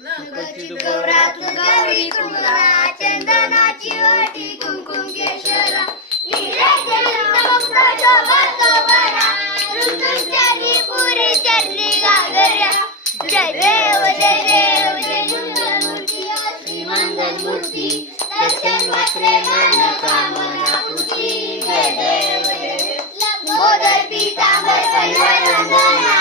चित गौरात गौरी कुंभा चंदनाची ओटी कुंकुम केशरा पुरी चरणी गागऱ्या जय देव जय देव जय मंगलमूर्ती श्री मंगलमूर्ती दर्शन मात्रे मन कामना पूर्ती जय देव जय देव लंबोदर पीतांबर पंढरवंदना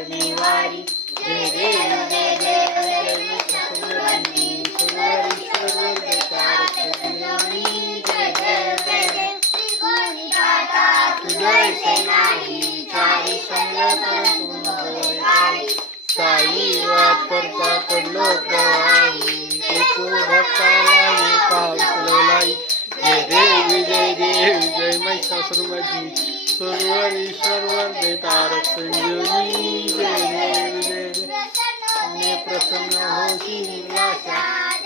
निवारी जय देव जय देव जय सुरवंदी सुरवरी जय देव जय देव त्रिकोणी दाता तुझे नाही चारी संग करून साई वाट करता पडलो प्रवाही ते तू भक्ताला पावसलाई जय देव जय महिषासुरमर्दिनी सर्वर देतारक संजीवनी जय देव जय देव प्रसन्न होशी निराशा